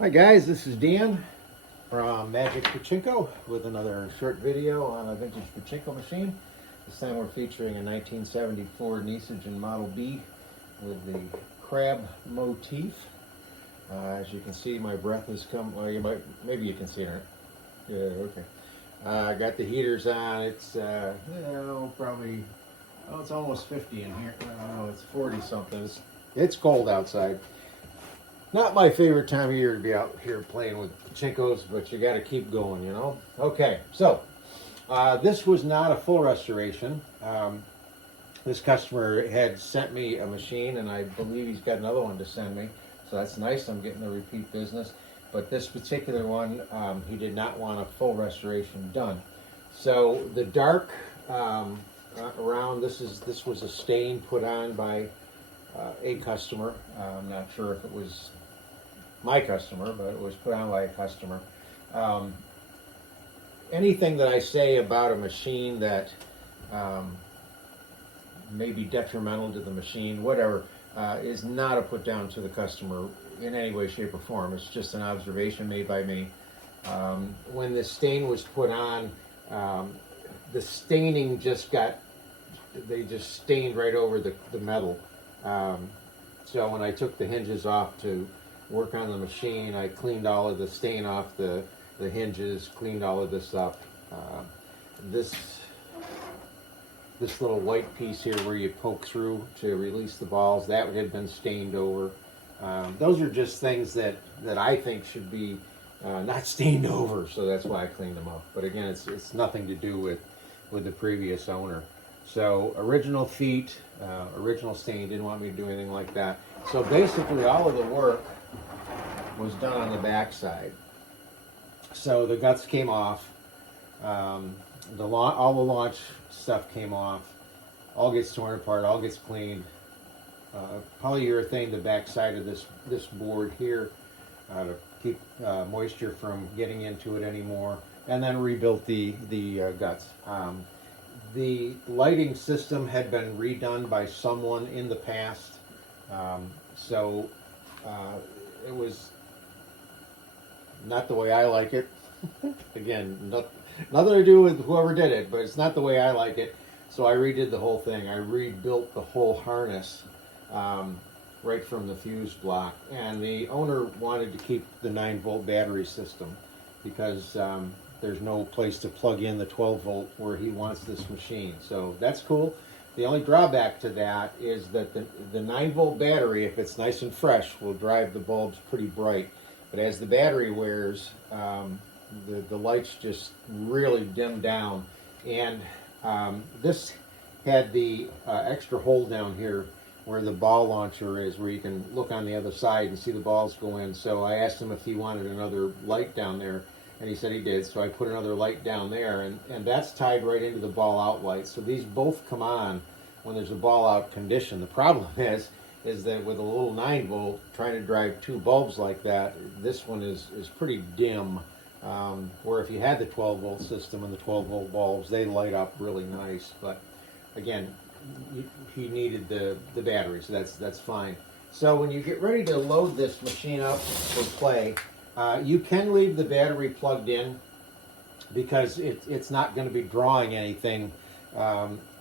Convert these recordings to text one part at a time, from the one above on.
Hi guys, this is Dan from Magic Pachinko with another short video on a vintage pachinko machine. This time we're featuring a 1974 Nishijin Model B with the crab motif. As you can see, my breath has come. Well, maybe you can see it. Yeah, okay. I got the heaters on. It's probably, it's almost 50 in here. It's 40 something. It's cold outside. Not my favorite time of year to be out here playing with pachinkos, but you got to keep going, you know. Okay, so this was not a full restoration. This customer had sent me a machine, and I believe he's got another one to send me. So that's nice. I'm getting the repeat business. But this particular one, he did not want a full restoration done. So the dark around this was a stain put on by a customer. I'm not sure if it was my customer, but it was put on by a customer. Anything that I say about a machine that may be detrimental to the machine, whatever, is not a put down to the customer in any way, shape, or form. It's just an observation made by me. When the stain was put on, the staining they just stained right over the metal. So when I took the hinges off to work on the machine, I cleaned all of the stain off the hinges, cleaned all of this up. This little white piece here where you poke through to release the balls, that had been stained over. Those are just things that I think should be not stained over, so that's why I cleaned them up. But again, it's nothing to do with the previous owner. So original feet, original stain, didn't want me to do anything like that. So basically all of the work was done on the back side. So the guts came off, all the launch stuff came off, all gets torn apart, all gets cleaned. Polyurethane the back side of this board here to keep moisture from getting into it anymore, and then rebuilt the guts. The lighting system had been redone by someone in the past, so it was not the way I like it. Again, nothing to do with whoever did it, but it's not the way I like it. So I redid the whole thing. I rebuilt the whole harness right from the fuse block. And the owner wanted to keep the 9-volt battery system because there's no place to plug in the 12-volt where he wants this machine. So that's cool. The only drawback to that is that the 9-volt battery, if it's nice and fresh, will drive the bulbs pretty bright. But as the battery wears, the lights just really dim down. And this had the extra hole down here where the ball launcher is, where you can look on the other side and see the balls go in. So I asked him if he wanted another light down there, and he said he did. So I put another light down there, and that's tied right into the ball out light. So these both come on when there's a ball out condition. The problem is that with a little 9-volt, trying to drive two bulbs like that, this one is pretty dim. Where if you had the 12-volt system and the 12-volt bulbs, they light up really nice. But again, he needed the battery, so that's fine. So when you get ready to load this machine up for play, you can leave the battery plugged in because it's not going to be drawing anything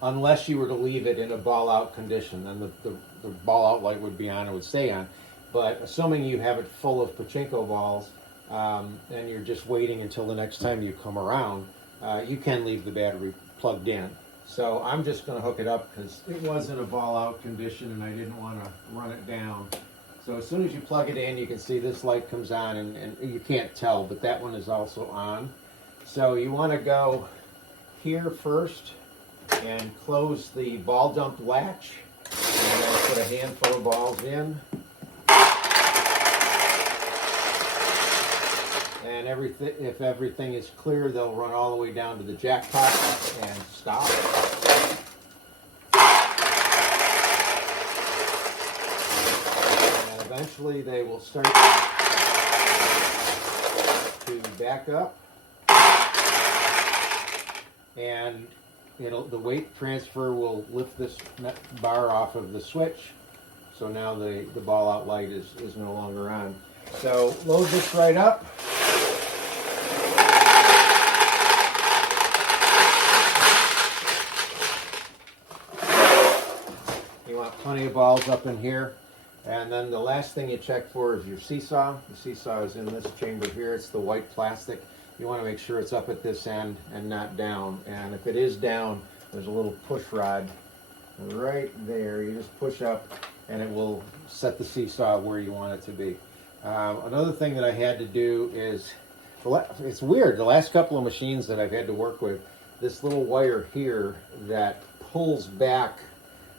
unless you were to leave it in a ball out condition. Then the ball out light would be on, it would stay on. But assuming you have it full of pachinko balls and you're just waiting until the next time you come around, you can leave the battery plugged in. So I'm just going to hook it up because it was in a ball out condition and I didn't want to run it down. So as soon as you plug it in, you can see this light comes on, and you can't tell, but that one is also on. So you want to go here first and close the ball dump latch, and then put a handful of balls in. And if everything is clear, they'll run all the way down to the jackpot and stop. And eventually they will start to back up. And the weight transfer will lift this bar off of the switch. So now the ball out light is no longer on. So load this right up. You want plenty of balls up in here. And then the last thing you check for is your seesaw. The seesaw is in this chamber here. It's the white plastic. You want to make sure it's up at this end and not down. And if it is down, there's a little push rod right there. You just push up and it will set the seesaw where you want it to be. Another thing that I had to do is, it's weird, the last couple of machines that I've had to work with, this little wire here that pulls back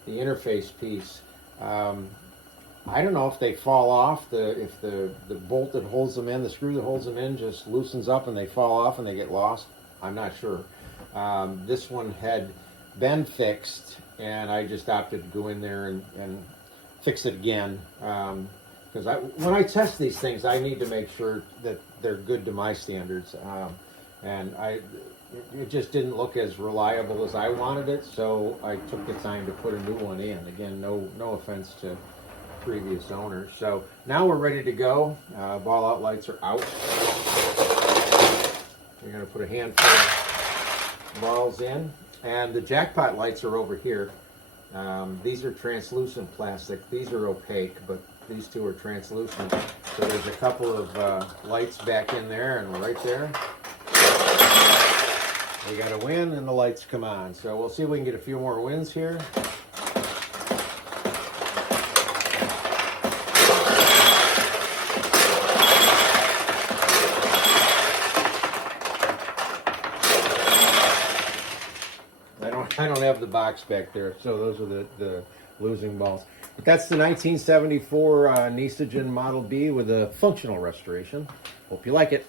the interface piece, I don't know if they fall off, if the bolt that holds them in, the screw that holds them in just loosens up and they fall off and they get lost. I'm not sure. This one had been fixed and I just opted to go in there and fix it again. Because when I test these things, I need to make sure that they're good to my standards. And it just didn't look as reliable as I wanted it, so I took the time to put a new one in. Again, no offense to previous owners. So now we're ready to go. Ball out lights are out. We're going to put a handful of balls in. And the jackpot lights are over here. These are translucent plastic. These are opaque, but these two are translucent. So there's a couple of lights back in there and right there. We got a win and the lights come on. So we'll see if we can get a few more wins here. I don't have the box back there, so those are the losing balls. But that's the 1974 Nishijin Model B with a functional restoration. Hope you like it.